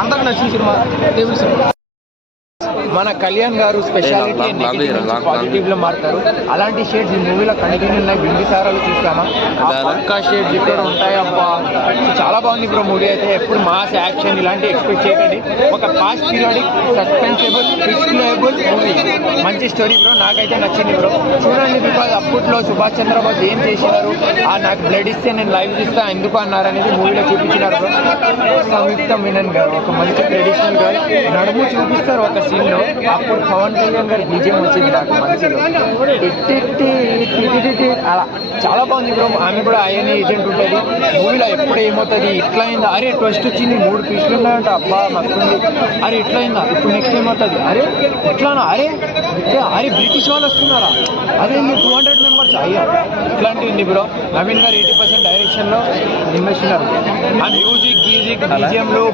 అందరికి నచ్చిన cinema table cinema. మన కళ్యాణ్ గారు స్పెషాలిటీ పాజిటివ్ లో మారుతారు. అలాంటి షేడ్స్ ఈ మూవీలో కంటిన్యూ ఉన్నాయి. బింబిసారాలు చూస్తామా పక్కా షేడ్స్ ఇక్కడ ఉంటాయి. అబ్బా చాలా బాగుంది బ్రో మూవీ అయితే. ఎప్పుడు మాస్ యాక్షన్ ఇలాంటి ఎక్స్పెక్ట్ చేయకండి. ఒక పాస్ట్ పీరియడిక్ సస్పెన్సిబుల్ ఎక్స్ప్లోరబుల్ మూవీ. మంచి స్టోరీ బ్రో, నాకైతే నచ్చింది బ్రో. చూడండి, బికాజ్ అప్పట్లో సుభాష్ చంద్రబోస్ ఏం చేసినారు, నాకు బ్లడ్ ఇస్తే నేను లైఫ్ ఇస్తా ఎందుకు అన్నారు అనేది మూవీలో చూపించినారు బ్రో. సంయుక్త మీనన్ గారు ఒక మంచి ట్రెడిషనల్ గా నడుము చూపిస్తారు ఒక సీన్ లో. అప్పుడు పవన్ కళ్యాణ్ గారి బీజేపీ వచ్చింది నాకు మంచిగా అలా చాలా బాగుంది బ్రో. ఆమె కూడా ఆయన ఏజెంట్ ఉంటుంది మూవీలో. ఎప్పుడు ఏమవుతుంది, ఇట్లా అయిందా, అరే ట్విస్ట్ వచ్చింది, 3 ట్విస్టులు ఉన్నాయంట, అబ్బా మస్తుంది. అరే ఇట్లా అయిందా, ఇప్పుడు నెక్స్ట్ ఏమవుతుంది, అరే ఇట్లానా, అరే బ్రిటిష్ వాళ్ళు వస్తున్నారా, అదే 200 మెంబర్స్ అయ్యా, ఇట్లాంటివి బ్రో. నవీన్ గారు 80% డైరెక్షన్లో ఇన్వెస్ట్ ఉన్నారు. ఆ మ్యూజిక్ బీజిఎంలో